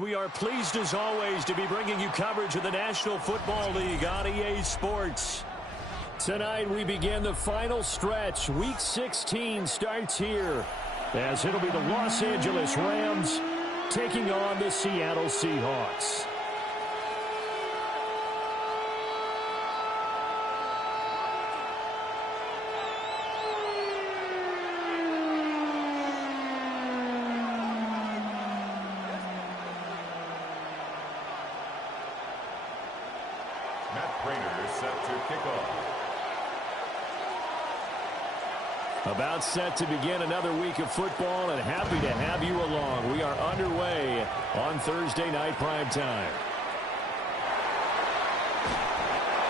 We are pleased as always to be bringing you coverage of the National Football League on EA Sports. Tonight we begin the final stretch. Week 16 starts here as it'll be the Los Angeles Rams taking on the Seattle Seahawks. About set to begin another week of football, and happy to have you along. We are underway on Thursday night primetime.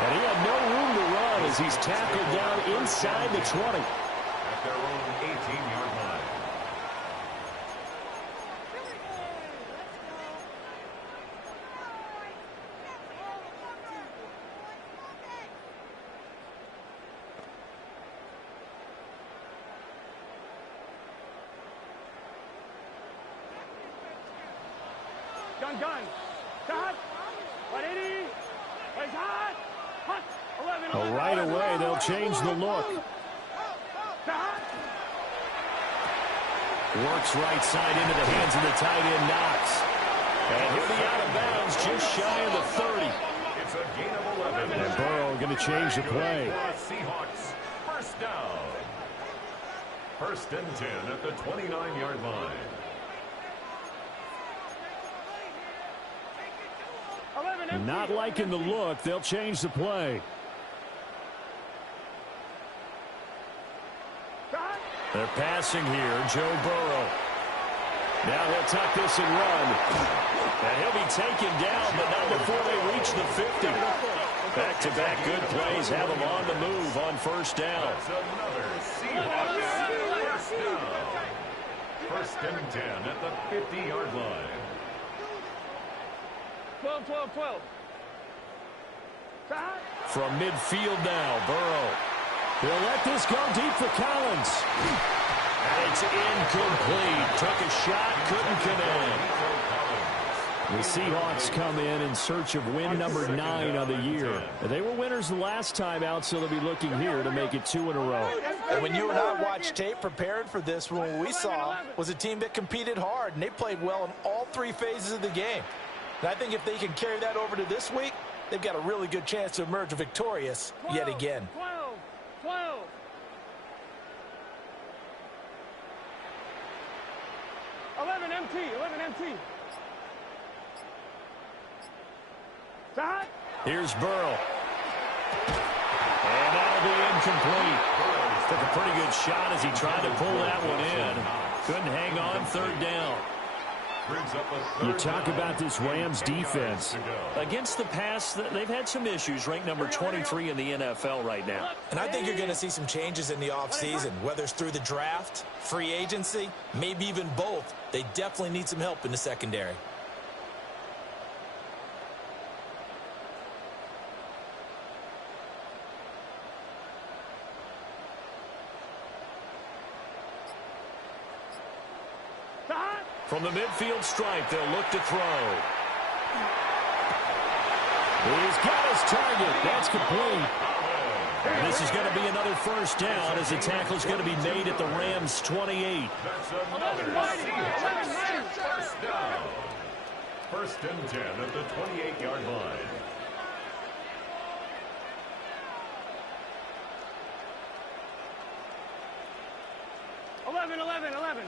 And he had no room to run as he's tackled down inside the 20. At their own 18-yard line. Right away, they'll change the look. Works right side into the hands of the tight end, Knox. And he'll be out of bounds just shy of the 30. It's a gain of 11. And Burrow going to change the play. Seahawks, first down. First and 10 at the 29-yard line. Not liking the look. They'll change the play. They're passing here. Joe Burrow. Now he'll tuck this and run. And he'll be taken down, but not before they reach the 50. Back-to-back good plays have him on the move on first down. That's another Seahawks first down. First and 10 at the 50-yard line. 12. From midfield now, Burrow. He'll let this go deep for Collins. And it's incomplete. Took a shot, couldn't connect. The Seahawks come in search of win number 9 of the year. They were winners the last time out, so they'll be looking here to make it 2 in a row. And when you and I watched tape prepared for this, what we saw was a team that competed hard, and they played well in all 3 phases of the game. And I think if they can carry that over to this week, they've got a really good chance to emerge victorious yet again. 12. 11 MT. Here's Burrow. And that'll be incomplete. Took a pretty good shot as he tried to pull that one in. Couldn't hang on, third down. You talk about this Rams defense. Against the pass, they've had some issues, ranked number 23 in the NFL right now. And I think you're going to see some changes in the offseason, whether it's through the draft, free agency, maybe even both. They definitely need some help in the secondary. From the midfield stripe, they'll look to throw. He's got his target. That's complete. And this is going to be another first down as the tackle is going to be made at the Rams' 28. That's another Seahawks first down. First and 10 at the 28-yard line. Eleven.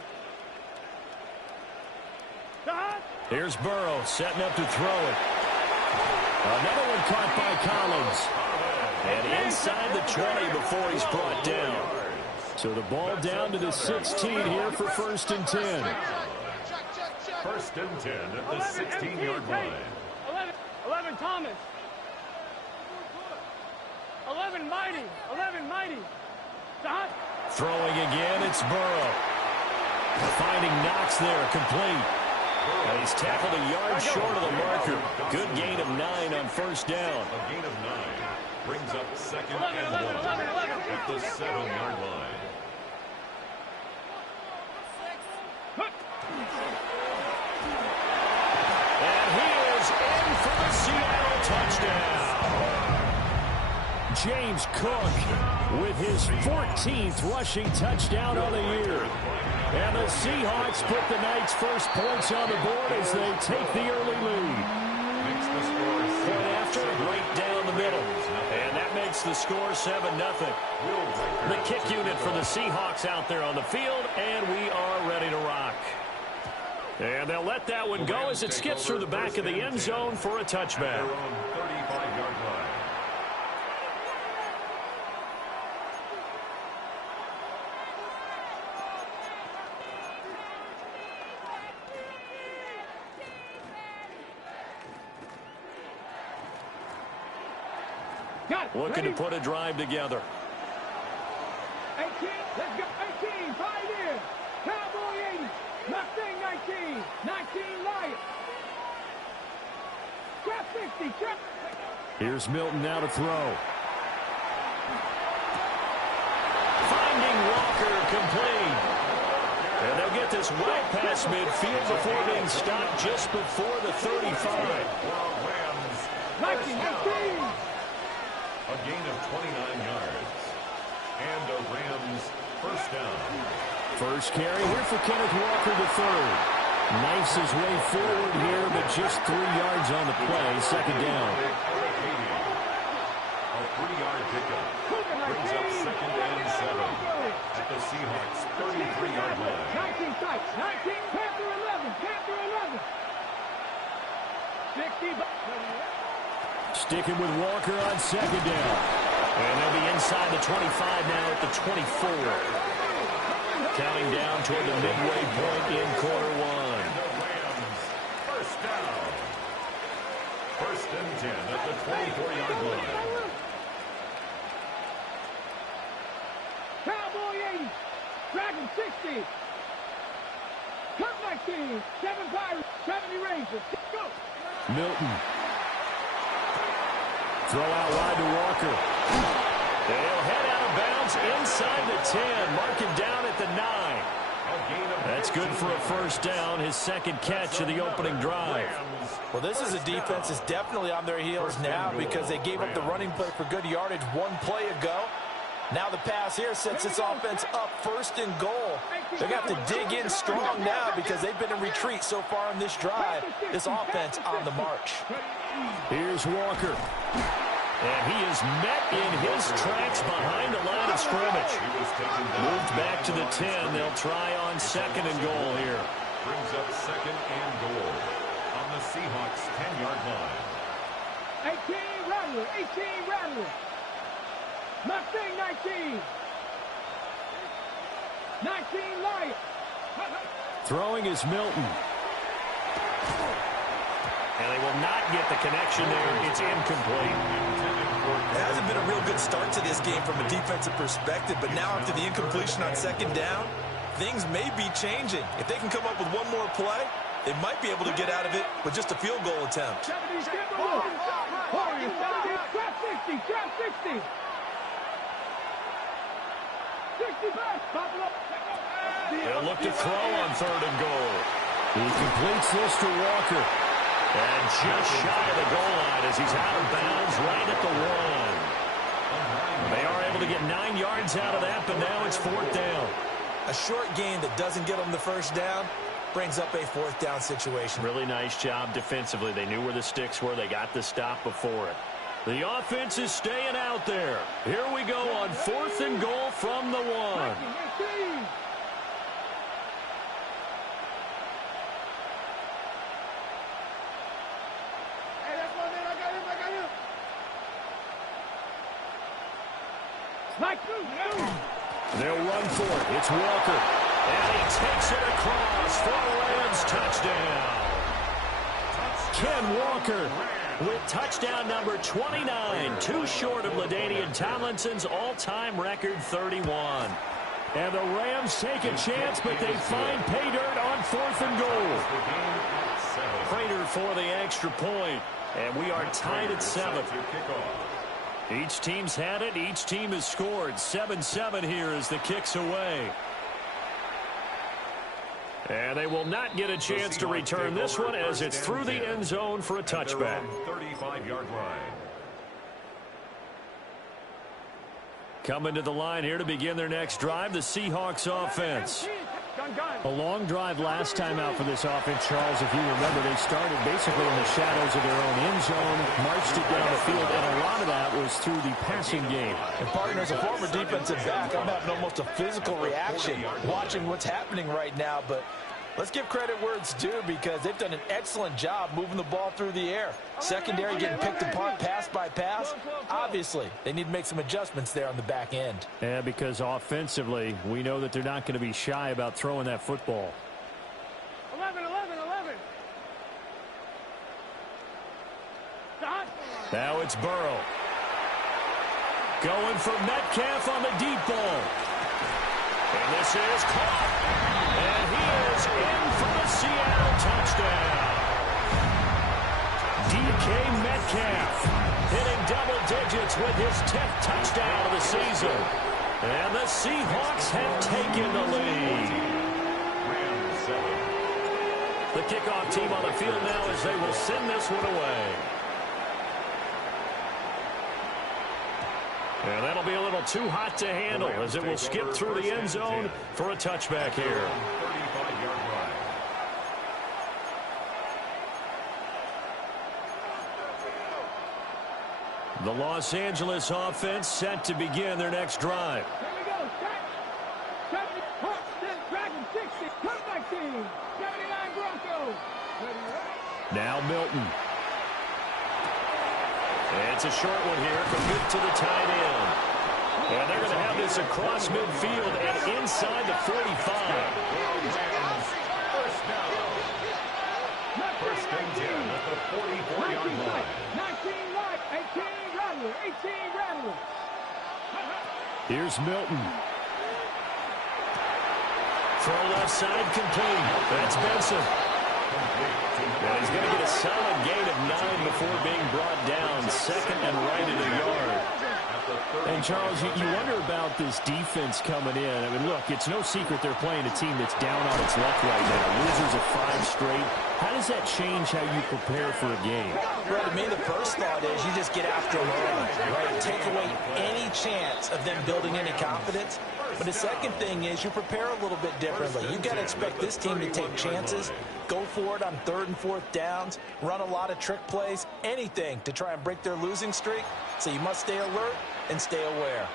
Here's Burrow setting up to throw it. Another one caught by Collins. And inside the 20 before he's brought down. So the ball down to the 16 here for first and 10. First and 10 at the 16-yard line. 11 Thomas. 11 Mighty. Throwing again, it's Burrow. Finding Knox there, complete. And he's tackled a yard short of the marker. Good gain of 9 on first down. A gain of 9 brings up second and 1 at the 7-yard line. touchdown. James Cook with his 14th rushing touchdown on the year. And the Seahawks put the Knights' first points on the board as they take the early lead. Point after, right down the middle. And that makes the score 7-0. The kick unit for the Seahawks out there on the field, and we are ready to rock. And they'll let that one go as it skips through the back of the end zone for a touchback. Looking to put a drive together. 18, let's go. 18, 5 in. Cowboy 80. Mustang 19. 19 Lion. Trap 60. Trap. Here's Milton now to throw. Finding Walker complete. And they'll get this right past midfield before being stopped just before the 35. 19, 18. A gain of 29 yards. And a Rams first down. First carry here for Kenneth Walker III. Knifes his way forward here, but just 3 yards on the play. Second down. A 3-yard pickup. Brings up 2nd and 7 at the Seahawks 33-yard line. 19 strikes. 19. Panther 11. Panther 11. 60. Sticking with Walker on second down. And they'll be inside the 25 now at the 24. Counting down toward the midway point in quarter one. First down. 1st and 10 at the 24-yard line. Cowboy 80. Dragon 60. Cup 19. 7 Pirates. 70 Rangers. Go. Milton. Throw out wide to Walker. They'll head out of bounds inside the 10. Mark him down at the 9. That's good for a first down, his second catch of the opening drive. Well, this is a defense that's definitely on their heels now because they gave up the running play for good yardage one play ago. Now the pass here sets this offense up 1st and goal. They're going to have to dig in strong now because they've been in retreat so far in this drive. This offense on the march. Here's Walker. And he is met in his tracks behind the line of scrimmage. Moved back to the 10. They'll try on 2nd and goal here. Brings up 2nd and goal on the Seahawks 10-yard line. 18 Rattler. 18 Rattler. Mustang 19. 19 Lion. Throwing is Milton. And they will not get the connection there. It's incomplete. It hasn't been a real good start to this game from a defensive perspective, but now after the incompletion on 2nd down, things may be changing. If they can come up with one more play, they might be able to get out of it with just a field goal attempt. 70, trap 60, trap 60. 65. They'll look to throw on 3rd and goal. He completes this to Walker. And just shy of the goal line as he's out of bounds right at the 1. They are able to get 9 yards out of that, but now it's 4th down. A short gain that doesn't get them the first down brings up a 4th down situation. Really nice job defensively. They knew where the sticks were. They got the stop before it. The offense is staying out there. Here we go on 4th and goal from the 1. They'll run for it. It's Walker. And he takes it across for a Rams touchdown. Ken Walker with touchdown number 29, too short of LaDainian Tomlinson's all-time record 31. And the Rams take a chance, but they find pay dirt on 4th and goal. Prater for the extra point, and we are tied at 7. Each team's had it. Each team has scored. 7-7 here as the kick's away. And they will not get a chance to return this one as it's through the end zone for a touchback. 35-yard line. Coming to the line here to begin their next drive, the Seahawks offense. A long drive last time out for this offense, Charles. If you remember, they started basically in the shadows of their own end zone, marched it down the field, and a lot of that was through the passing game. And partner, as a former defensive back, I'm having almost a physical reaction watching what's happening right now. But let's give credit where it's due, because they've done an excellent job moving the ball through the air. Secondary getting picked apart pass by pass. Obviously, they need to make some adjustments there on the back end. Yeah, because offensively, we know that they're not going to be shy about throwing that football. 11. Now it's Burrow. Going for Metcalf on the deep ball. And this is caught. And he is in for the Seattle touchdown. DK Metcalf hitting double digits with his 10th touchdown of the season. And the Seahawks have taken the lead. The kickoff team on the field now as they will send this one away. And that'll be a little too hot to handle as it will skip through the end zone for a touchback here. The Los Angeles offense set to begin their next drive. Here we go. 70 Hawks, Dragon 60. Comeback team. 79 Broncos. Now Milton. It's a short one here from mid to the tight end. And they're going to have this across midfield and inside the 45. First and 10 at the 44-yard line. 19 light, 18 Rattler, 18 Rattler. Here's Milton. Throw left side complete. That's Benson. And he's going to get a solid gain of 9 before being brought down. Second and right at a yard. And, Charles, you wonder about this defense coming in. I mean, look, it's no secret they're playing a team that's down on its luck right now. Losers of 5 straight. How does that change how you prepare for a game? Well, to me, the first thought is you just get after them early, right? Take away any chance of them building any confidence. But the second thing is you prepare a little bit differently. You've got to expect this team to take chances, go for it on 3rd and 4th downs, run a lot of trick plays, anything to try and break their losing streak. So you must stay alert and stay aware.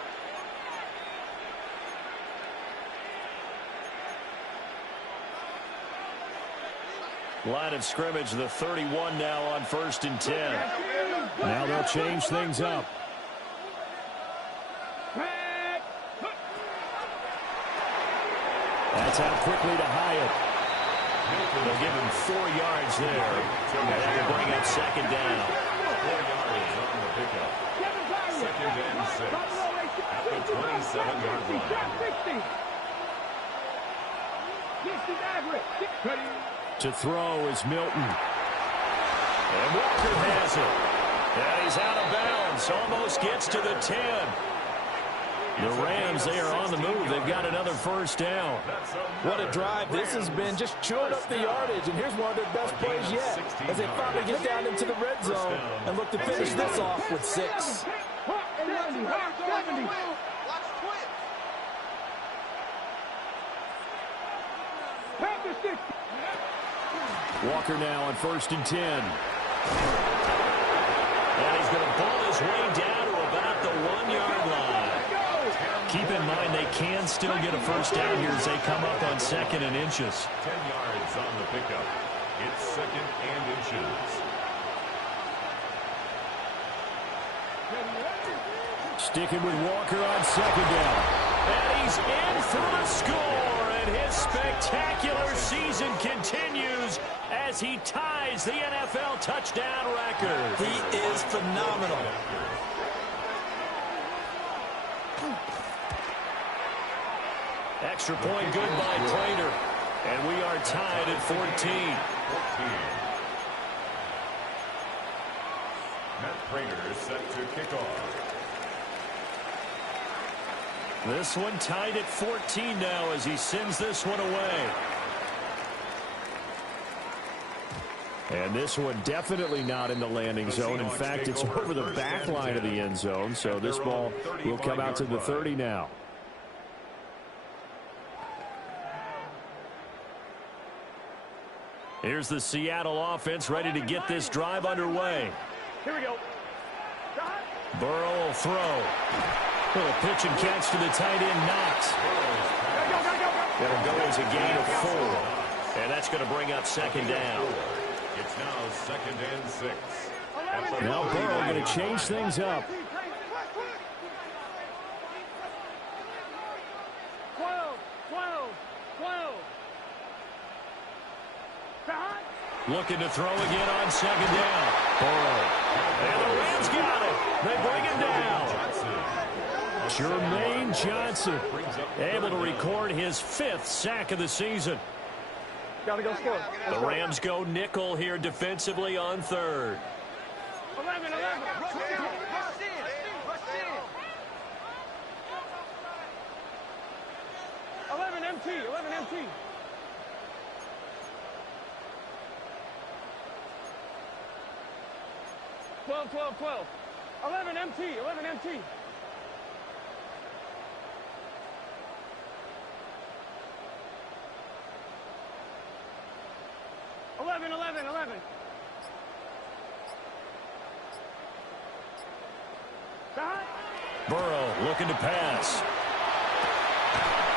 Line of scrimmage, the 31 now on 1st and 10. Now they'll change things up. That's out quickly to Hyatt. They'll give him 4 yards there. And that will bring up second down. 4 yards on the pickup. Second and 6 at the 27-yard line. To throw is Milton. And Walker has it. And he's out of bounds. Almost gets to the 10. The Rams, they are on the move. They've got another first down. What a drive this has been, just chewing up the yardage. And here's one of their best plays yet as they finally get down into the red zone and look to finish this off with 6. Walker now on 1st and 10. And he's going to ball his way down to about the 1-yard line. Keep in mind they can still get a first down here as they come up on 2nd and inches. 10 yards on the pickup. It's 2nd and inches. Sticking with Walker on 2nd down. And he's in for the score. And his spectacular season continues as he ties the NFL touchdown record. He is phenomenal. Extra point good by Prater. And we are tied at 14. Matt Prater is set to kick off. This one tied at 14 now as he sends this one away. And this one definitely not in the landing zone. In fact, it's over the back line of the end zone. So this ball will come out to the 30 now. Here's the Seattle offense ready to get this drive underway. Here we go. Burrow will throw. Little pitch and catch to the tight end, Knox. That'll go as a gain of 4. And that's going to bring up second down. It's now second and 6. Now Burrow going to change things up. 12. Looking to throw again on second down. Burrow. And the Rams got it. They bring it down. Jermaine Johnson able to record his 5th sack of the season. Gotta go score. The Rams go nickel here defensively on 3rd. 11. 11 MT. 12. 11 MT. 11. Burrow looking to pass.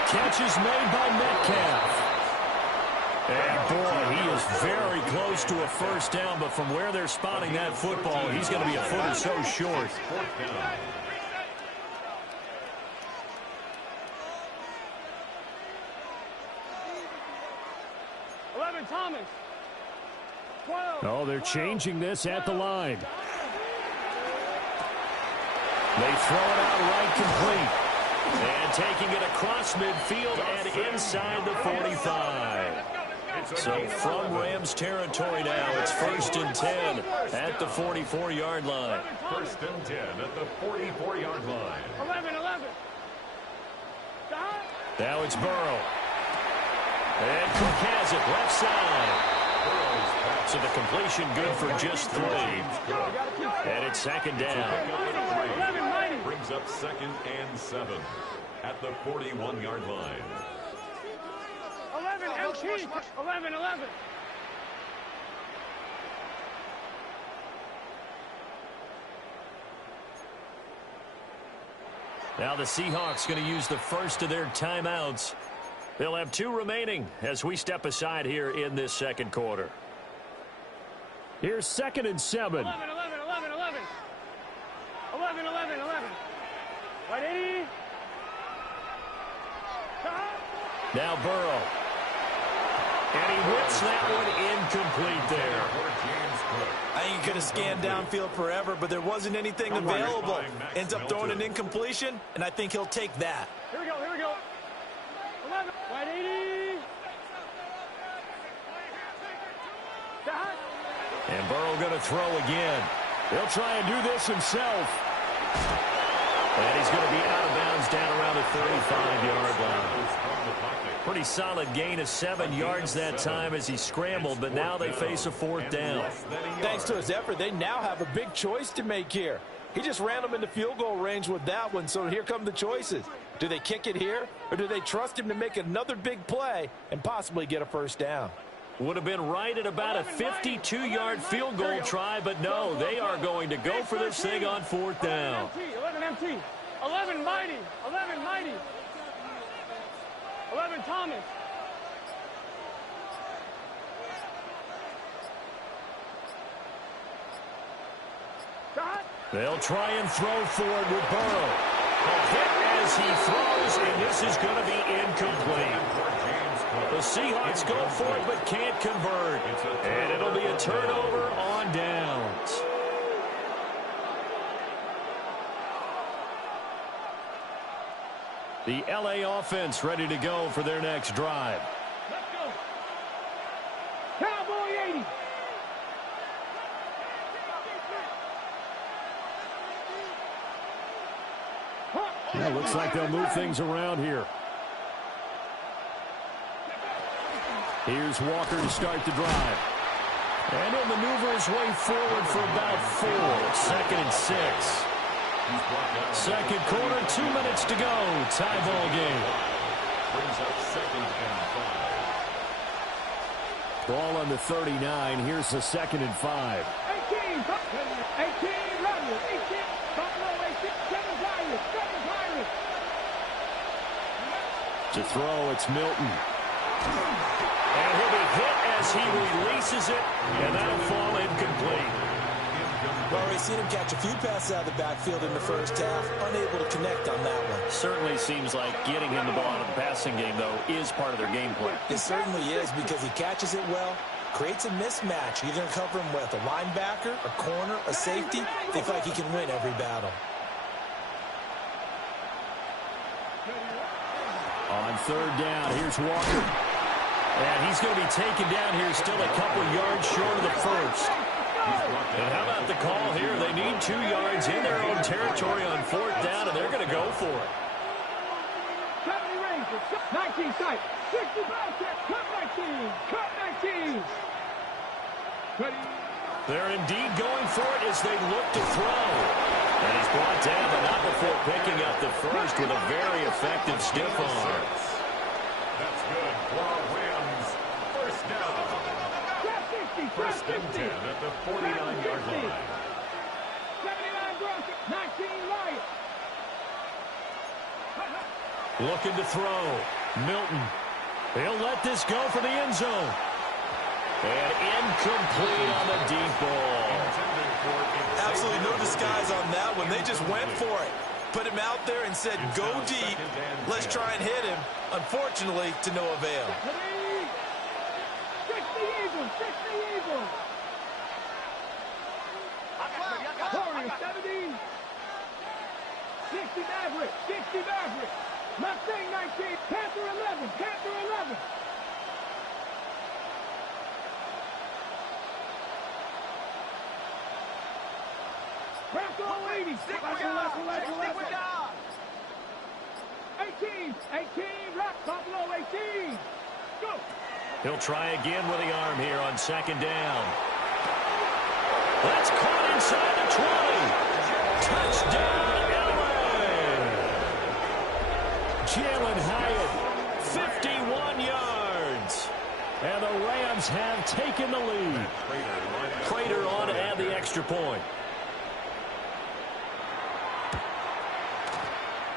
Catch is made by Metcalf. And boy, he is very close to a first down, but from where they're spotting that football, he's going to be a foot or so short. 11 Thomas. 12. Oh, they're changing this at the line. They throw it out right complete. And taking it across midfield and inside the 45. So from Rams territory now, it's 1st and 10 at the 44-yard line. 1st and 10 at the 44-yard line. 11. Now it's Burrow. And Cook has it left side. So the completion good for just 3. And it's second down. Brings up 2nd and 7 at the 41-yard line. 11 MT. 11. Now the Seahawks going to use the first of their timeouts. They'll have 2 remaining as we step aside here in this second quarter. Here's 2nd and 7. 11. Right, 80. Now Burrow. And he whips that one incomplete there. I think he could have scanned downfield forever, but there wasn't anything available. Ends up throwing an incompletion, and I think he'll take that. Here we go. 11. Right, 80. And Burrow going to throw again. He'll try and do this himself. And he's going to be out of bounds down around the 35-yard line. Pretty solid gain of 7 yards that time as he scrambled, but now they face a 4th down. Thanks to his effort, they now have a big choice to make here. He just ran them into field goal range with that one, so here come the choices. Do they kick it here, or do they trust him to make another big play and possibly get a first down? Would have been right at about a 52-yard field goal try, but no, they are going to go for this thing on 4th down. 11 MT. 11 Mighty. 11 Thomas. They'll try and throw forward with Burrow. A hit as he throws, and this is going to be incomplete. The Seahawks go for it but can't convert. And it'll be a turnover on downs. The LA offense ready to go for their next drive. Let's go. Cowboy 80. Yeah, looks like they'll move things around here. Here's Walker to start the drive. And he'll maneuver his way forward for about 4. 2nd and 6. Second quarter, 2 minutes to go. Tie ball game. Brings up 2nd and 5. Ball on the 39. Here's the 2nd and 5. 18, Rodgers, 18, Buffalo, 18, 7 Pirates, 7 Pirates. To throw, it's Milton. And he'll be hit as he releases it, and that'll fall incomplete. Well, we've seen him catch a few passes out of the backfield in the first half, unable to connect on that one. Certainly seems like getting him the ball out of the passing game, though, is part of their game plan. It certainly is, because he catches it well, creates a mismatch. You're going to cover him with a linebacker, a corner, a safety. Think like he can win every battle. On 3rd down, here's Walker. And he's going to be taken down here, still a couple yards short of the first. And how about the call here? They need 2 yards in their own territory on 4th down, and they're going to go for it. 70 Rangers, 19 sight, 65 set, cut 19, cut 19. They're indeed going for it as they look to throw. And he's brought down, but not before picking up the first with a very effective stiff arm. That's good for Rams. First down. 1st and 10 at the 49-yard line. 79 Broncos, 19 Lions. Looking to throw. Milton. He'll let this go for the end zone. And incomplete on the deep ball. Absolutely no disguise on that one. They just went for it. Put him out there and said, go deep. Let's try and hit him. Unfortunately, to no avail. 60 Eagles, 60 Eagles. Warriors, 70. 60 Maverick, 60 Maverick. Mustang 19, Panther 11, Panther 11. Bronco 80, 18, Rock, Buffalo 18. Go. He'll try again with the arm here on 2nd down. That's caught inside the 20. Touchdown, LA. Jalen Hyatt, 51 yards. And the Rams have taken the lead. Prater on to add the extra point.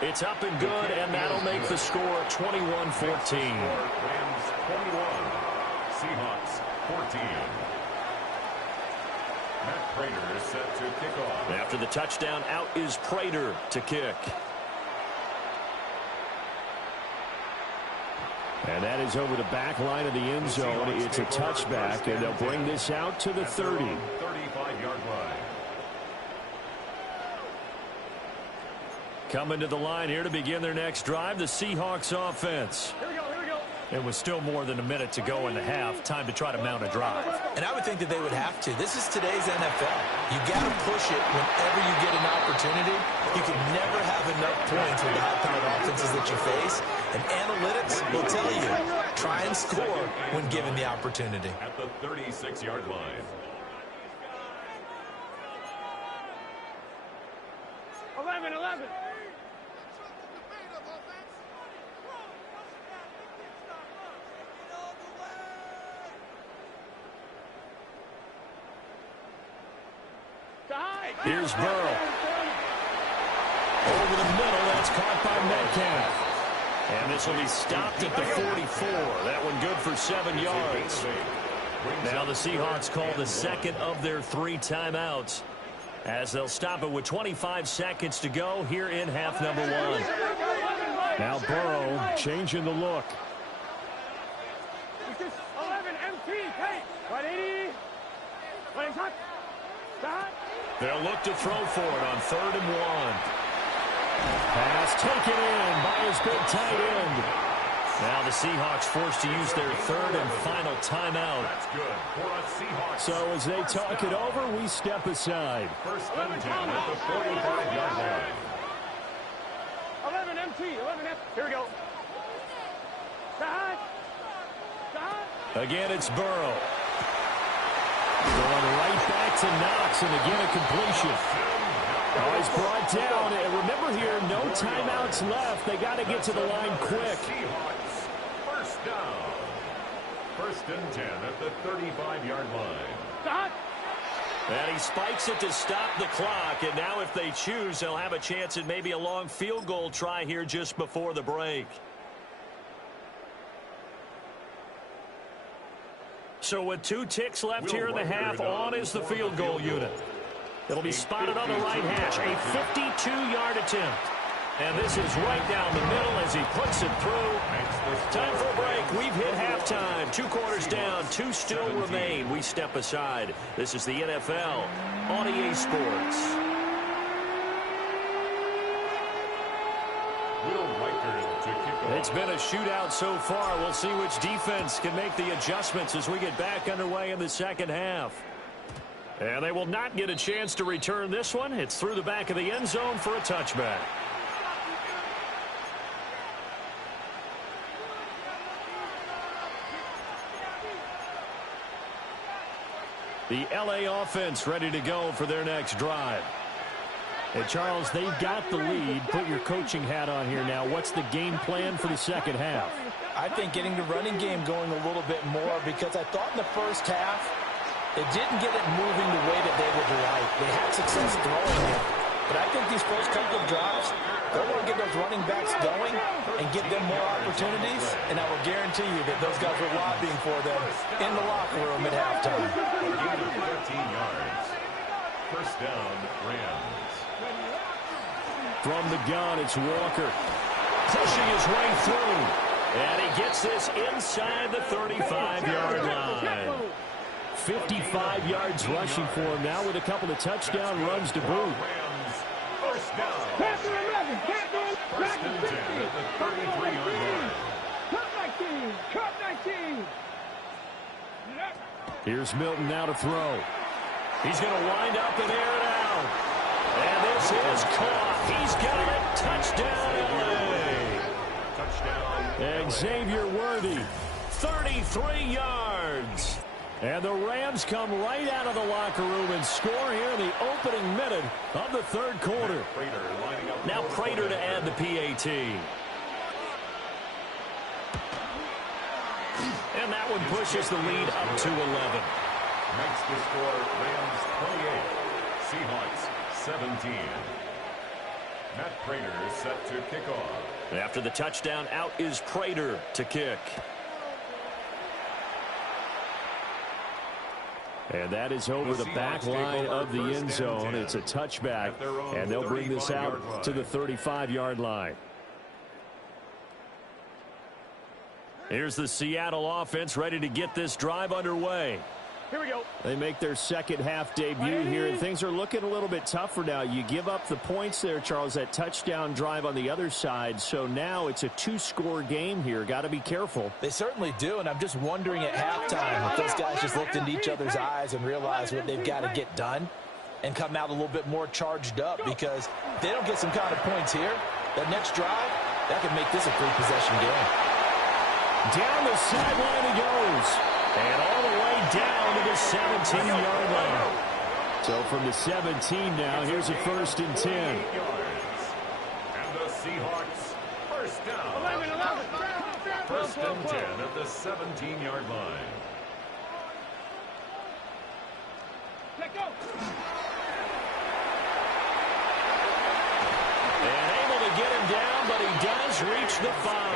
It's up and good, and that'll make the score 21-14. Rams 21, Seahawks 14. Matt Prater is set to kick off. After the touchdown, out is Prater to kick. And that is over the back line of the end zone. It's a touchback, and they'll bring this out to the 30. 35-yard line. Coming to the line here to begin their next drive, the Seahawks offense. Here we go, here we go. It was still more than a minute to go in the half. Time to try to mount a drive. And I would think that they would have to. This is today's NFL. You got to push it whenever you get an opportunity. You can never have enough points with the high-powered offenses that you face. And analytics will tell you, try and score when given the opportunity. At the 36-yard line. 11. Here's Burrow. Over the middle, that's caught by Metcalf. And this will be stopped at the 44. That one good for 7 yards. Now the Seahawks call the second of their 3 timeouts, as they'll stop it with 25 seconds to go here in half number 1. Now Burrow changing the look. 11 MT, hey, 180. 20 touch. They'll look to throw for it on 3rd and 1. Pass taken in by his big tight end. Now the Seahawks forced to use their 3rd and final timeout. That's good for a Seahawks. So as they talk it over, we step aside. 1st and 10 at the 45-yard line. 11 MT, 11 MT. Here we go. Again, it's Burrow. to Knox, and again a completion. Oh, he's brought down. And remember here, no timeouts left. They got to get to the line quick. First down. First and 10 at the 35-yard line. And he spikes it to stop the clock. And now if they choose, they'll have a chance at maybe a long field goal try here just before the break. So with 2 ticks left here in the half, on is the field goal unit. It'll be spotted on the right hash. A 52-yard attempt. And this is right down the middle as he puts it through. Time for a break. We've hit halftime. 2 quarters down. 2 still remain. We step aside. This is the NFL on EA Sports. It's been a shootout so far. We'll see which defense can make the adjustments as we get back underway in the second half. And they will not get a chance to return this one. It's through the back of the end zone for a touchback. The LA offense ready to go for their next drive. Hey, Charles, they've got the lead. Put your coaching hat on here now. What's the game plan for the second half? I think getting the running game going a little bit more, because I thought in the first half they didn't get it moving the way that they would like. They had success throwing it. But I think these first couple of drives, they'll want to get those running backs going and get them more opportunities. And I will guarantee you that those guys were lobbying for them in the locker room at halftime. A gain of 13 yards. First down, Rams. From the gun, it's Walker. Pushing his way through. And he gets this inside the 35-yard line. 55 yards rushing for him now with a couple of touchdown runs to boot. First down. First and 10 at the 33-yard line. Cut 19. Cut 19. Here's Milton now to throw. He's going to wind up and air it out. And this is caught. He's got it. Touchdown, LA. Touchdown. Xavier Worthy, 33 yards. And the Rams come right out of the locker room and score here in the opening minute of the third quarter. Now Prater to add the PAT. And that one pushes the lead up to 11. Makes the score Rams 28, Seahawks 17. Matt Prater is set to kick off. After the touchdown, out is Prater to kick. And that is over the back line of the end zone. It's a touchback, and they'll bring this out to the 35-yard line. Here's the Seattle offense ready to get this drive underway. Here we go. They make their second half debut here, and things are looking a little bit tougher now. You give up the points there, Charles, that touchdown drive on the other side. So now it's a 2-score game here. Got to be careful. They certainly do, and I'm just wondering at halftime if those guys just looked into each other's eyes and realized what they've got to get done and come out a little bit more charged up, because if they don't get some kind of points here, that next drive, that could make this a 3-possession game. Down the sideline he goes. And all the way down to the 17-yard line. So from the 17 now, here's a 1st and 10. And the Seahawks first down. 11. First and 10 at the 17-yard line. Let go. And able to get him down, but he does reach the 5.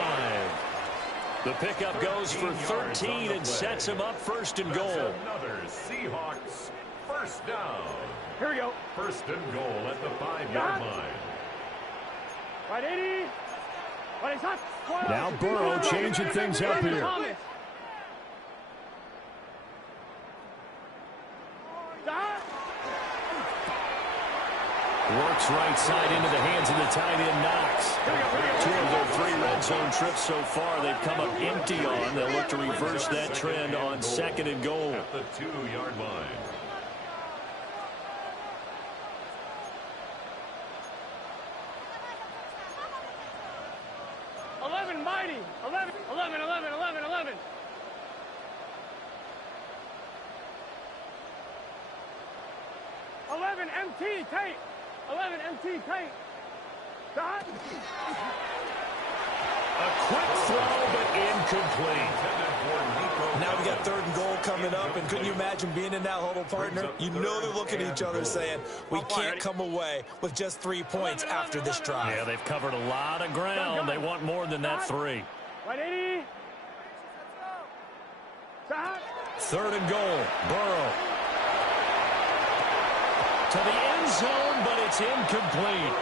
The pickup goes for 13 and sets him up 1st and goal. Another Seahawks first down. Here we go. First and goal at the 5-yard line. Right, 80. Right, it's hot. Now Burrow changing things up here. Works right side into the hands of the tight end Knox. 2 of their 3 red zone trips so far they've come up empty on. They'll look to reverse that trend on 2nd and goal. At the 2-yard line. Mighty. 11. 11 MT tape. 11 MT tape. Stop. A quick throw, but incomplete. Now we got 3rd and goal coming up, and couldn't you imagine being in that huddle, partner? You know they're looking at each other saying, we can't come away with just 3 points after this drive. Yeah, they've covered a lot of ground. They want more than that 3. Ready? Stop. 3rd and goal. Burrow. To the end zone, but it's incomplete.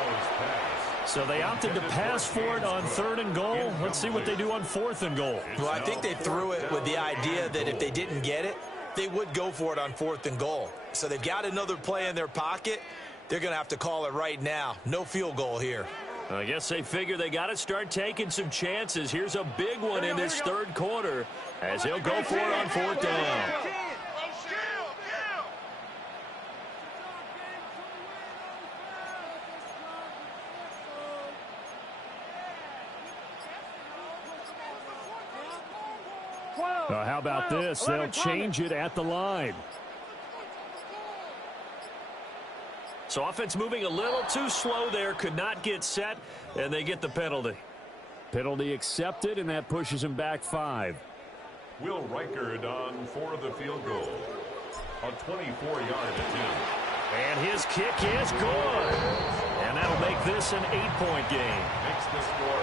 So they opted to pass for it on 3rd and goal. Let's see what they do on 4th and goal. Well, I think they threw it with the idea that if they didn't get it, they would go for it on 4th and goal. So they've got another play in their pocket. They're going to have to call it right now. No field goal here. I guess they figure they got to start taking some chances. Here's a big one in this 3rd quarter as he'll go for it on 4th down. How about this? They'll change it at the line. So offense moving a little too slow there. Could not get set, and they get the penalty. Penalty accepted, and that pushes him back 5. Will Reichard on for the field goal. A 24-yard attempt. And his kick is good. And that'll make this an 8-point game.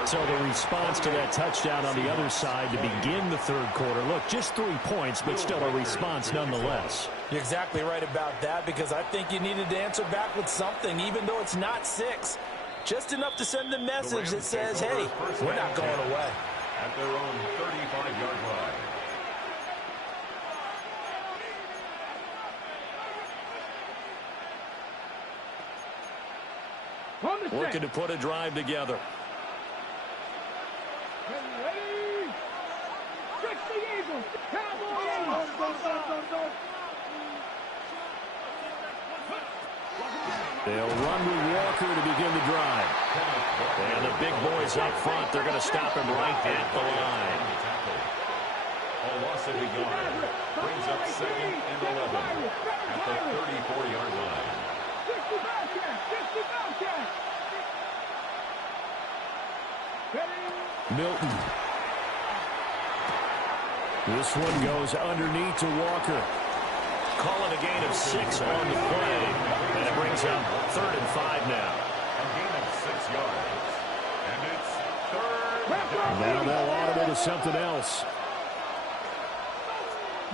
So the response to that touchdown on the other side to begin the 3rd quarter. Look, just 3 points, but still a response nonetheless. You're exactly right about that, because I think you needed to answer back with something, even though it's not 6. Just enough to send the message that says, hey, we're not going away. At their own 35-yard line. Looking to put a drive together. Ready? 60 Eagles. Cowboy Eagles. They'll run with Walker to begin the drive. And the big boys up front, they're going to stop him right at the line. A loss of a yard. Brings up 2nd and 11 at the 34-yard line. 60 Bobcats. 60 Bobcats. Milton. This one goes underneath to Walker. Calling a gain of 6 on the play. And it brings up 3rd and 5 now. A gain of 6 yards. And it's 3rd down. Now they'll audible to something else.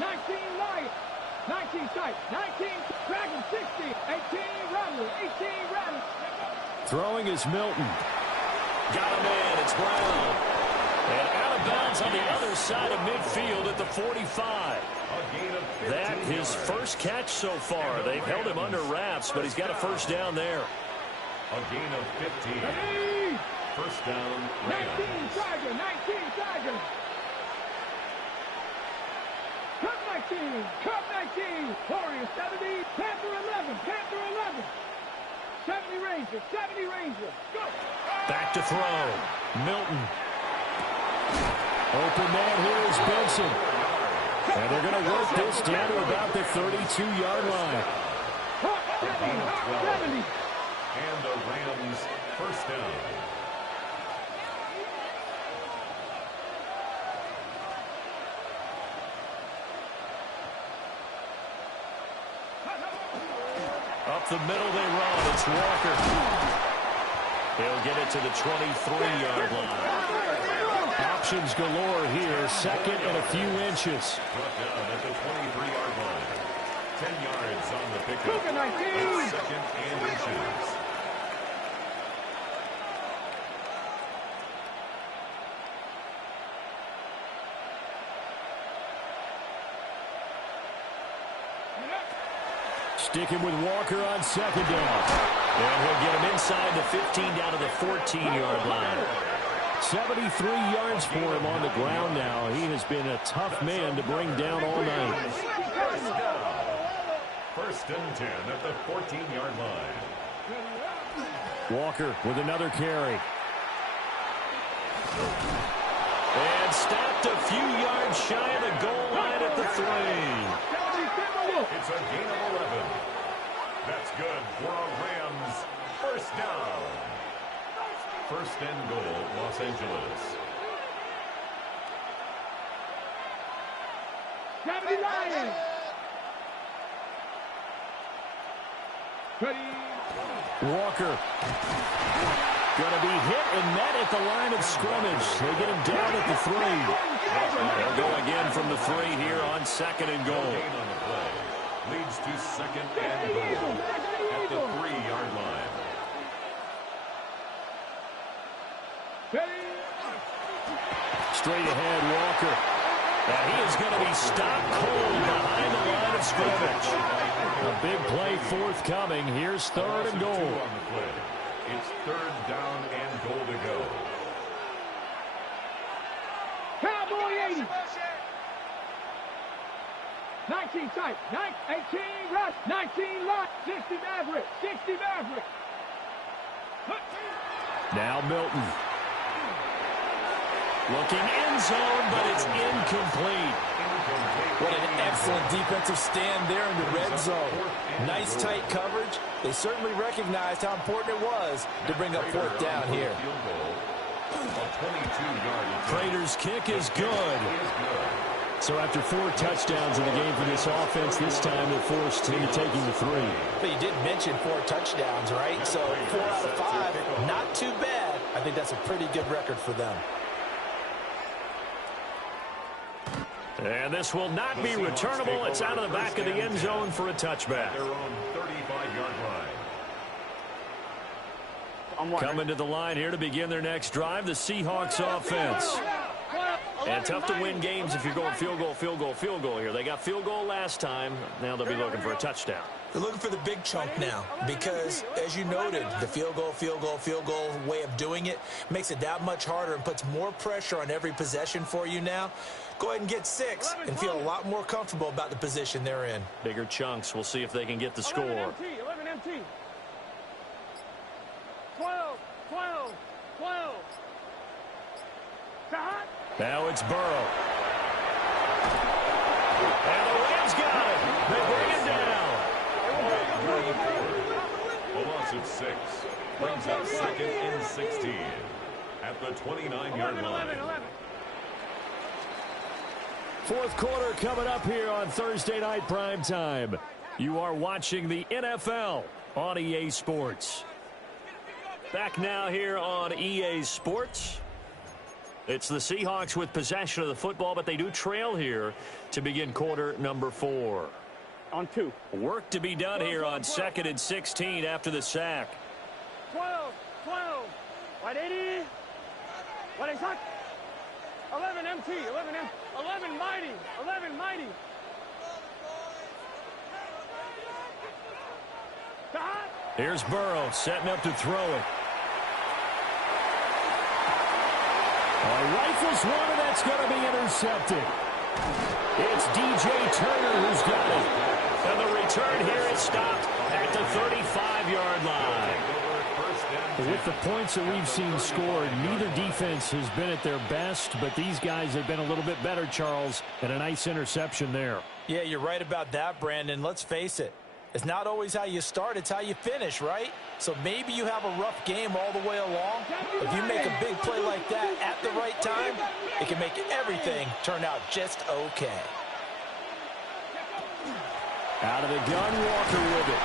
19 Lions. 19 Sight. 19 Dragon. 60. 18 Rattler. 18 Rattler. Throwing is Milton. Got him in. It's Brown. And out of bounds on the other side of midfield at the 45. That his first catch so far. They've held him under wraps, but he's got a first down there. A gain of 15. First down. 19 Tiger. 19 Tiger. Cup 19. Cup 19. Warriors 70. Panther 11. Panther 11. 70 Ranger. 70 Ranger. Go. Back to throw. Milton. Open man here is Benson. And they're going to work this down to about the 32-yard line. 70. And the Rams first down. Up the middle they run. It's Walker. He'll get it to the 23-yard line. Options galore here. 2nd and a few inches. Brought down at the 23-yard line. 10 yards on the pickup. 2nd and inches. Sticking with Walker on 2nd down. And he'll get him inside the 15 down to the 14-yard line. 73 yards for him on the ground now. He has been a tough man to bring down all night. First and 10 at the 14-yard line. Walker with another carry. And stopped a few yards shy of the goal line at the 3. It's a gain of 11. That's good for a Rams first down. First and goal, Los Angeles. 70 Lions. Ready. Walker. Going to be hit and met at the line of scrimmage. They get him down at the 3. They'll go again from the 3 here on second and goal. Gain on the play. Leads to second and goal at the 3-yard line. Straight ahead, Walker. And he is going to be stopped cold behind the line of scrimmage. A big play forthcoming. Here's third and goal. On the play. It's third down and goal to go. Cowboy 80. 19 tight. 18 rush. 19 lock. 60 Maverick. 60 Maverick. Now Milton. Looking end zone, but it's incomplete. What an excellent defensive stand there in the red zone. Nice tight coverage. They certainly recognized how important it was to bring up fourth down here. Prater's kick is good. So after 4 touchdowns in the game for this offense, this time they're forced into taking the 3. But you did mention 4 touchdowns, right? So 4 out of 5, not too bad. I think that's a pretty good record for them. And this will not be returnable. It's out of the back of the end zone for a touchback. Their own 35-yard line. Coming to the line here to begin their next drive, the Seahawks offense. And tough to win games if you're going field goal, field goal, field goal here. They got field goal last time. Now they'll be looking for a touchdown. They're looking for the big chunk now because, as you noted, the field goal way of doing it makes it that much harder and puts more pressure on every possession for you now. Go ahead and get 6 and feel a lot more comfortable about the position they're in. Bigger chunks. We'll see if they can get the score. 11 MT. 12. Now it's Burrow. And the Rams got it. They bring it down. A loss of 6. Brings up second and 16 at the 29-yard line. Fourth quarter coming up here on Thursday Night Prime Time. You are watching the NFL on EA Sports. Back now here on EA Sports. It's the Seahawks with possession of the football, but they do trail here to begin quarter number 4. On 2. Work to be done here on second and 16 after the sack. 12. White 80. White exact. 11 MT. 11 mighty. 11 mighty. Here's Burrow setting up to throw it. Rifles one, and that's going to be intercepted. It's DJ Turner who's got it. And the return here is stopped at the 35-yard line. With the points that we've seen scored, neither defense has been at their best, but these guys have been a little bit better, Charles, and a nice interception there. Yeah, you're right about that, Brandon. Let's face it. It's not always how you start, it's how you finish, right? So maybe you have a rough game all the way along. If you make a big play like that at the right time, it can make everything turn out just okay. Out of the gun, Walker with it.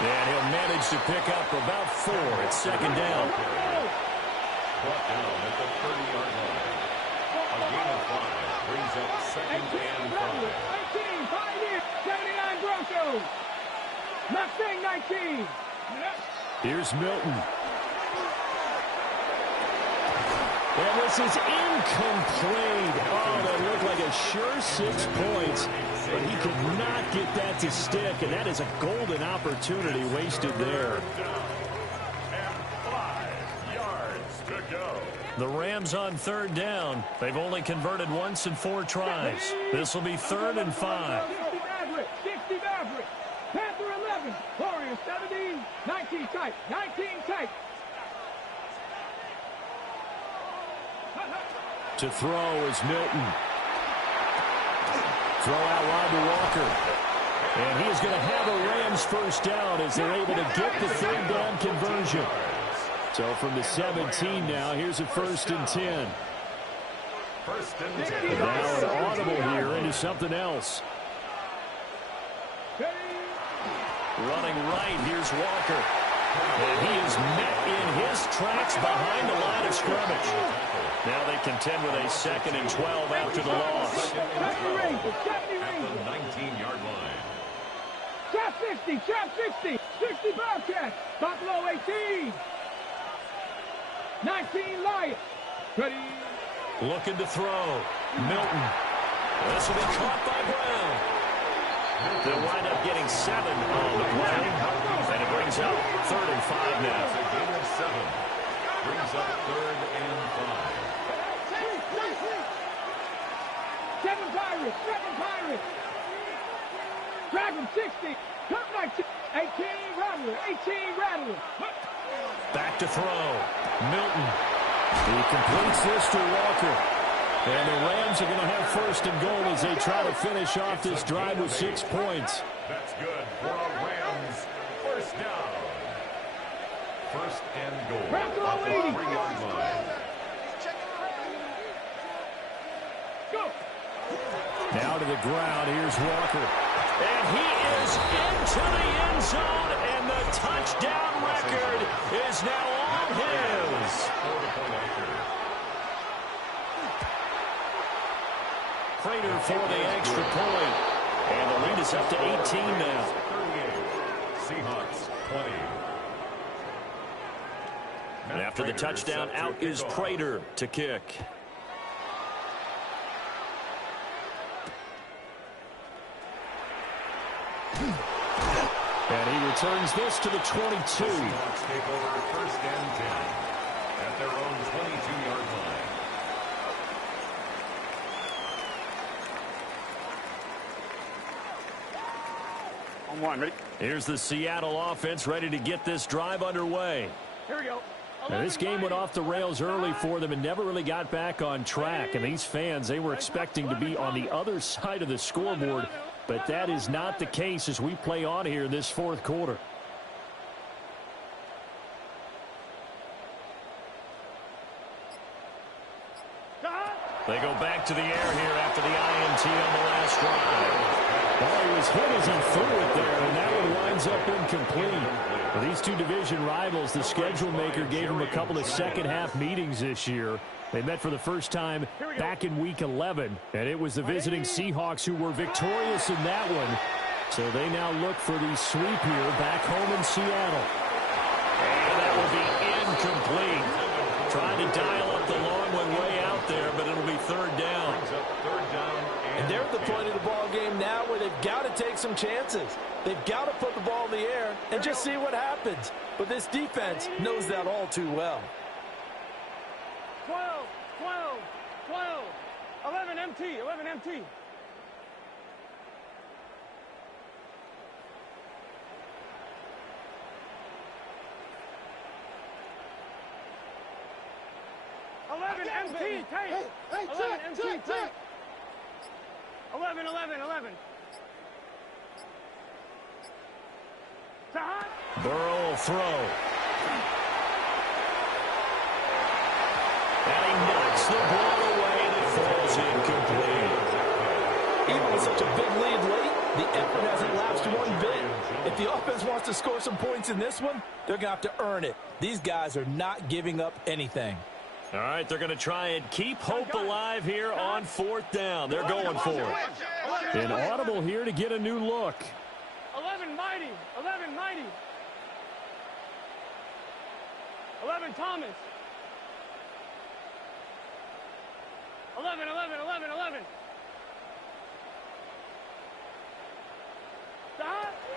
And he'll manage to pick up about 4 at second down. Brought down at the 30-yard line. A gain of 5 brings up second and 5. 79 Broncos. Mustang 19. Here's Milton. And this is incomplete. Oh, that looked like a sure 6 points, but he could not get that to stick, and that is a golden opportunity wasted there. And 5 yards to go. The Rams on third down. They've only converted once in 4 tries. This will be 3rd and 5. 60 Maverick. Panther 11. Warriors 17. 19 tight. 19 tight. To throw is Milton. Throw out wide to Walker. And he is going to have a Rams first down as they're able to get the third down conversion. So from the 17 now, here's a 1st and 10. Now an audible here into something else. Running right, here's Walker. And he is met in his tracks behind the line of scrimmage. Now they contend with a 2nd and 12 after the loss. At the 19-yard line. Trap 60, trap 60, 60 Bobcats, Buffalo 18, 19 Lions, ready. Looking to throw, Milton. This will be caught by Brown. They'll wind up getting 7 on the play, and it brings up 3rd and 5 now. It's a gain of 7. Brings up 3rd and 5. 7 Pirates, 7 Pirates. Dragon 60, Cup 19, 18 Rattler, 18 Rattler. Back to throw, Milton. He completes this to Walker. And the Rams are going to have 1st and goal as they try to finish off this drive with 6 points. That's good for a Rams first down. 1st and goal. Up the 3-yard line. Go. Now to the ground. Here's Walker. And he is into the end zone. And the touchdown record is now all his. Prater for the extra point. And the lead is up to 18 now. 38. Seahawks 20. And after the touchdown, out is Prater to kick. And he returns this to the 22. Seahawks take over 1st and 10 at their own 22-yard line. On 1, ready? Here's the Seattle offense ready to get this drive underway. Here we go. Now, this game went off the rails early for them and never really got back on track. And these fans, they were expecting to be on the other side of the scoreboard. But that is not the case as we play on here in this 4th quarter. They go back to the air here after the INT on the last drive. Well, he was hit as he threw it there, and that one winds up incomplete. For these two division rivals, the schedule maker gave them a couple of second-half meetings this year. They met for the first time back in Week 11, and it was the visiting Seahawks who were victorious in that one. So they now look for the sweep here back home in Seattle. And that will be incomplete. Trying to dial up the long one way out there, but it'll be 3rd down. And they're at the point of the ball game now where they've got to take some chances. They've got to put the ball in the air and just see what happens. But this defense knows that all too well. 12, 12, 12, 11 MT, 11 MT. Hey, 11 MT, take. 11, 11, 11. Burrow will throw. And he knocks the ball away and it falls incomplete. Even with such a big lead late, the effort hasn't lapsed one bit. If the offense wants to score some points in this one, they're going to have to earn it. These guys are not giving up anything. All right, they're going to try and keep hope alive here on 4th down. They're going for it. An audible here to get a new look. 11 Mighty, 11 Mighty. 11 Thomas. 11, 11, 11, 11.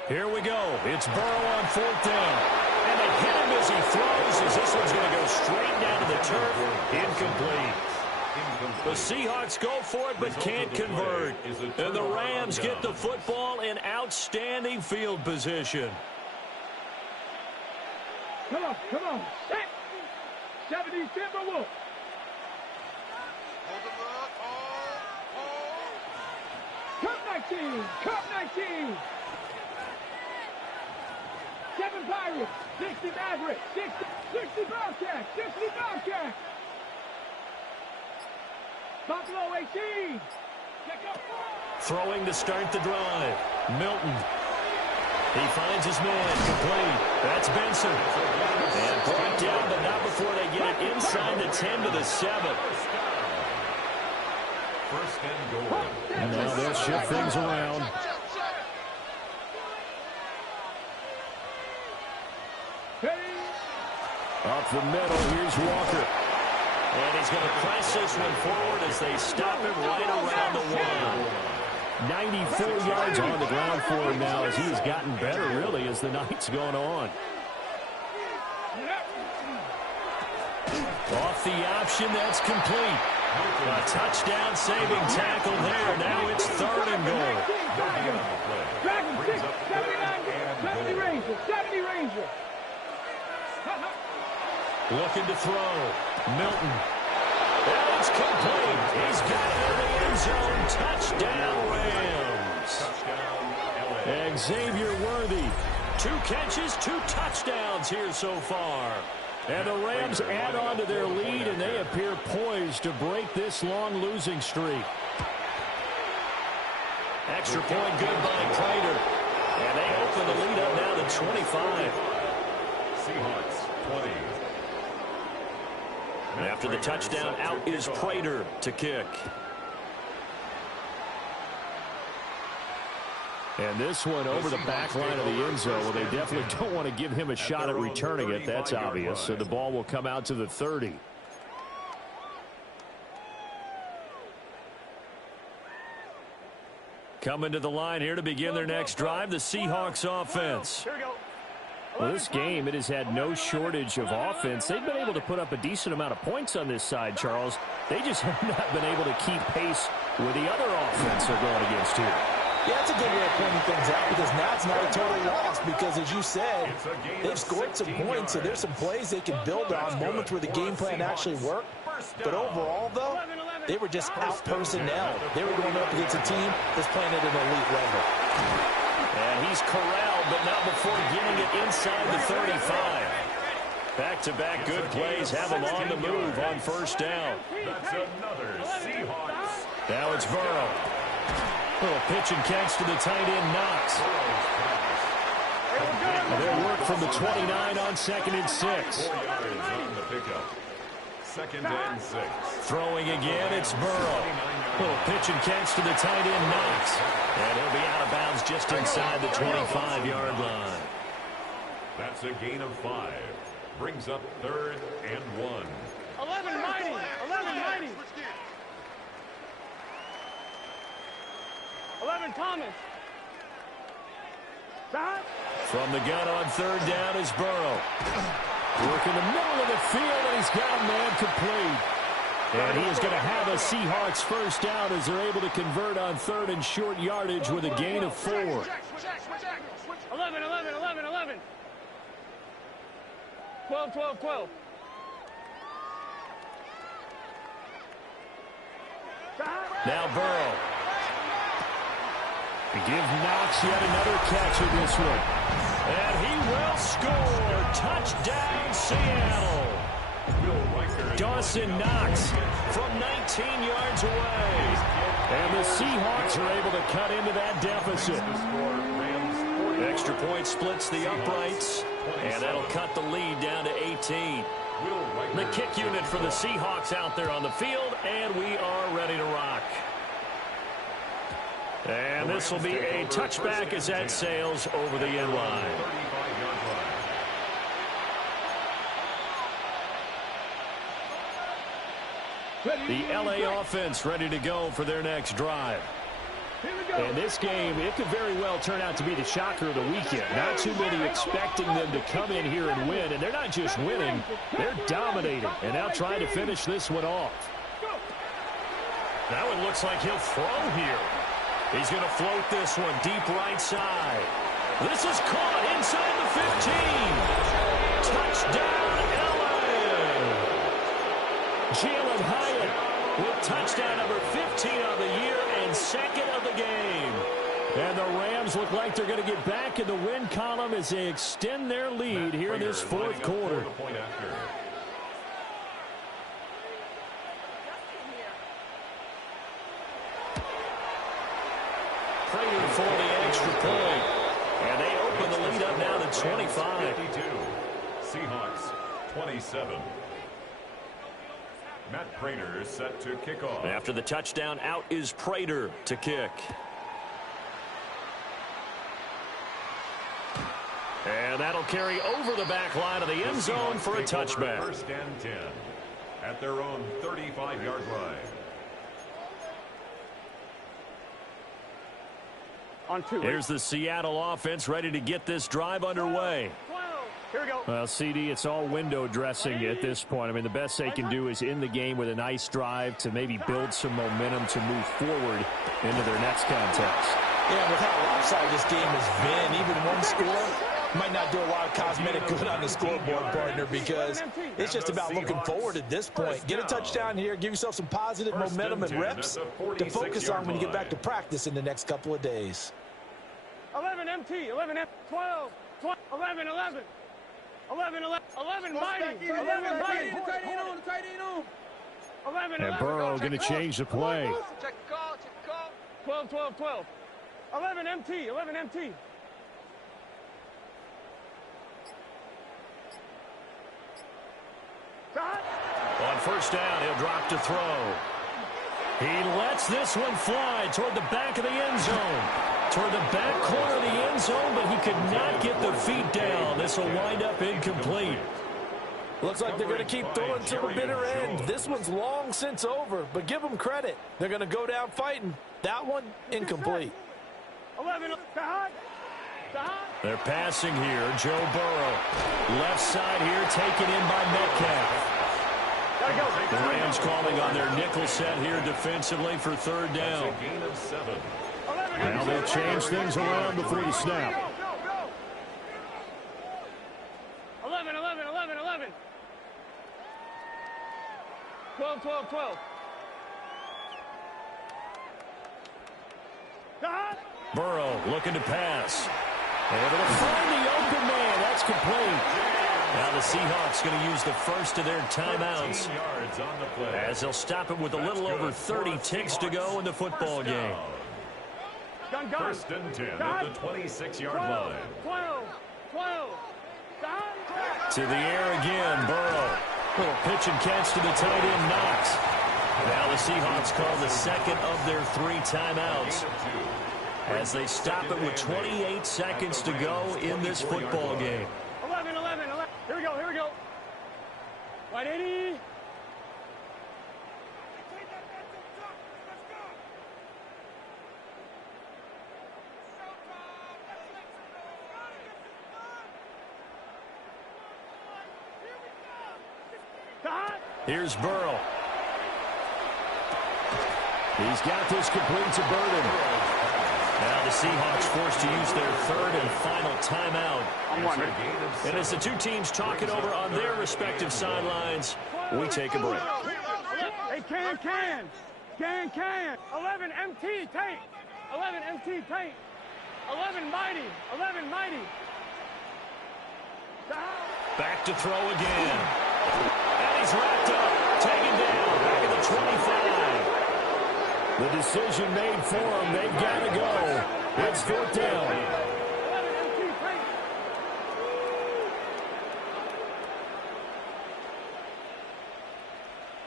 Here we go. It's Burrow on 4th down. And they hit him as he throws, as this one's going to go straight down to the turf. Incomplete. The Seahawks go for it, but can't convert. And the Rams get the football in outstanding field position. Come on, come on. Set. 70 Timberwolves. Hold the look. Hold. Cut 19. Cup 19. 7 Pirates. 60 Mavericks. 60 Bobcats. 60 Bobcats. Buffalo 18. Throwing to start the drive. Milton. He finds his man. Complete. That's Benson. And brought down, but not before they get it inside the 10 to the 7. First and goal. And now they'll shift things around. Up the middle, here's Walker. And he's going to press this one forward as they stop him right around the 1. 94 yards on the ground for him now as he's gotten better, really, as the night's gone on. Off the option, that's complete. A touchdown saving tackle there. Now it's 3rd and goal. Dragon 6, 70 Ranger, 70 Ranger. Looking to throw. Milton. And it's complete. He's got it in the end zone. Touchdown, Rams. Xavier Worthy. 2 catches, 2 touchdowns here so far. And the Rams add on to their lead, and they appear poised to break this long losing streak. Extra point good by Prater. And they open the lead up now to 25. Seahawks 20. And after the touchdown, out is Prater to kick. And this one over the back line of the end zone. Well, they definitely don't want to give him a shot at returning it. That's obvious. So the ball will come out to the 30. Coming to the line here to begin their next drive, the Seahawks offense. Well, this game, it has had no shortage of offense. They've been able to put up a decent amount of points on this side, Charles. They just have not been able to keep pace with the other offense they're going against here. Yeah, that's a good way of pointing things out because now it's not a total loss because, as you said, they've scored some points, so there's some plays they can build on, moments where the game plan actually worked. But overall, though, they were just out-personnel. They were going up against a team that's playing at an elite level. And he's corralled, but not before getting it inside the 35. Back-to-back good plays have him on the move on first down. That's another Seahawks. Now it's Burrow. Little pitch and catch to the tight end, Knox. They'll work from the 29 on 2nd and 6. 4 yards on the pickup. 2nd and 6. Throwing again, it's Burrow. Little pitch and catch to the tight end, Knox. And he'll be out of bounds just inside the 25-yard line. That's a gain of 5. Brings up 3rd and 1. 11 mighty. 11 mighty. 11 Thomas. From the gun on 3rd down is Burrow. Working the middle of the field, and he's got a man complete. And he is going to have a Seahawks first down as they're able to convert on 3rd and short yardage with a gain of 4. 11, 11, 11, 11. 12, 12, 12. Now Burrow. Give Knox yet another catch in this one. And he will score. Touchdown, Seattle. Dawson Knox from 19 yards away. And the Seahawks are able to cut into that deficit. Extra point splits the uprights. And that'll cut the lead down to 18. The kick unit for the Seahawks out there on the field. And we are ready to rock. And this will be a touchback as that sails over the end line. The LA offense ready to go for their next drive. And this game, it could very well turn out to be the shocker of the weekend. Not too many expecting them to come in here and win. And they're not just winning, they're dominating. And now trying to finish this one off. Now it looks like he'll throw here. He's going to float this one deep right side. This is caught inside the 15. Touchdown, LA. Jalen Hyatt with touchdown number 15 on the year and second of the game. And the Rams look like they're going to get back in the win column as they extend their lead here in this fourth quarter. Prater for the extra point. And they open the lead up now to 25. 52. Seahawks 27. Matt Prater is set to kick off. After the touchdown, out is Prater to kick. And that'll carry over the back line of the end zone for a touchback. First and 10 at their own 35-yard line. On 2. Here's the Seattle offense ready to get this drive underway. Here we go. Well, CD, it's all window dressing at this point. I mean, the best they can do is in the game with a nice drive to maybe build some momentum to move forward into their next contest. Yeah, with how lopsided this game has been, even one score might not do a lot of cosmetic good on the scoreboard, partner, because it's just about looking forward at this point. Get a touchdown here, give yourself some positive momentum and reps to focus on when you get back to practice in the next couple of days. 11 MT, 11 M, 12, 12, 11, 11. 11, 11, 11 mighty. 11 mighty. 11, And Burrow going to change the play. 12, 12, 12. 11 MT, 11 MT. On first down, he'll drop to throw. He lets this one fly toward the back of the end zone. Toward the back corner of the end zone, but he could not get the feet down. This will wind up incomplete. Looks like they're going to keep throwing to the bitter end. This one's long since over, but give them credit. They're going to go down fighting. That one, incomplete. 11, They're passing here. Joe Burrow. Left side here, taken in by Metcalf. The Rams calling on their nickel set here defensively for third down. That's a gain of 7. Now they'll change things around before the snap. 11, 11, 11, 11. 12, 12, 12. Burrow looking to pass. Able to find the open man. That's complete. Now the Seahawks going to use the first of their timeouts as they'll stop it with a little over 30 ticks to go in the football game. First and 10 at the 26-yard line. 12, 12. To the air again, Burrow. Little pitch and catch to the tight end, Knox. Now the Seahawks call the second of their 3 timeouts as they stop it with 28 seconds to go in this football game. 11, 11, 11. Here we go, here we go. White 80. Here's Burrow. He's got this complete to Burden. Now the Seahawks forced to use their third and final timeout. And as the two teams talk it over on their respective sidelines, we take a break. Hey, can. 11 MT, tank. 11 MT, tank. 11 mighty. 11 mighty. Back to throw again. And he's wrapped up, taken down, back at the 25. The decision made for them. They've got to go. It's fourth down.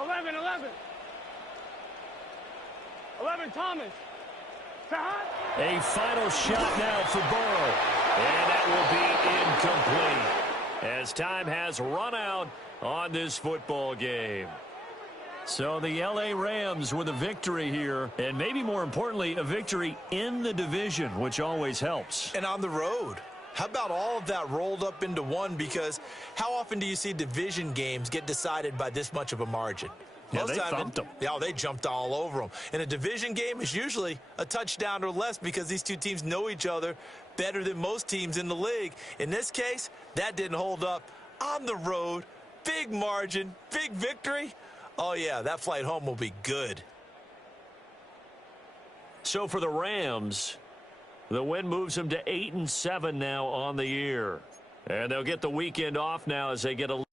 11, 11. 11 Thomas. A final shot now for Burrow. And that will be incomplete as time has run out on this football game. So the L.A. Rams with a victory here, and maybe more importantly, a victory in the division, which always helps. And on the road. How about all of that rolled up into one? Because how often do you see division games get decided by this much of a margin? Yeah, they thumped them. Yeah, they jumped all over them. And a division game is usually a touchdown or less because these two teams know each other better than most teams in the league. In this case, that didn't hold up. On the road, big margin, big victory. Oh, yeah, that flight home will be good. So for the Rams, the win moves them to 8-7 now on the year. And they'll get the weekend off now as they get a